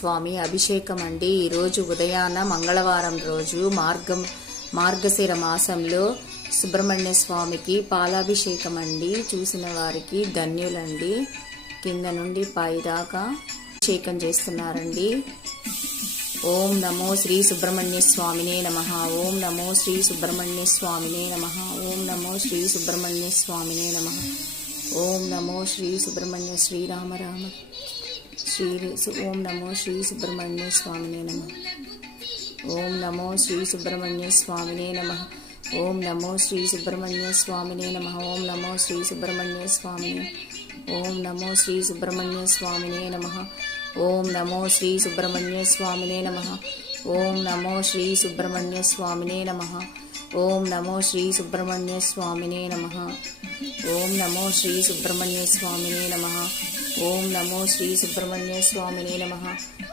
స్వామి అభిషేకం అండి. ఈరోజు ఉదయాన మంగళవారం రోజు మార్గశిర మాసంలో సుబ్రహ్మణ్య స్వామికి పాలాభిషేకం అండి. చూసిన వారికి ధన్యులండి. కింద నుండి పై దాకా అభిషేకం చేస్తున్నారండి. ఓం నమో శ్రీ సుబ్రహ్మణ్య స్వామినే నమః. ఓం నమో శ్రీ సుబ్రహ్మణ్య స్వామినే నమః. ఓం నమో శ్రీ సుబ్రహ్మణ్య స్వామినే నమః. ఓం నమో శ్రీ సుబ్రహ్మణ్య శ్రీరామ రామ ఓం నమో శ్రీ సుబ్రహ్మణ్య స్వామినే నమః. ఓం నమో శ్రీ సుబ్రహ్మణ్య స్వామినే నమః. ఓం నమో శ్రీ సుబ్రహ్మణ్య స్వామినే నమః. ఓం నమో శ్రీ సుబ్రహ్మణ్య స్వామినే. ఓం నమో శ్రీ సుబ్రహ్మణ్య స్వామినే నమః. ఓం నమో శ్రీ సుబ్రహ్మణ్య స్వామినే నమః. ఓం నమో శ్రీ సుబ్రహ్మణ్య స్వామినే నమః. ఓం నమో శ్రీ సుబ్రహ్మణ్య స్వామినే నమః. ఓం నమో శ్రీ సుబ్రహ్మణ్య స్వామినే నమః. ఓం నమో శ్రీ సుబ్రహ్మణ్య స్వామినే నమః.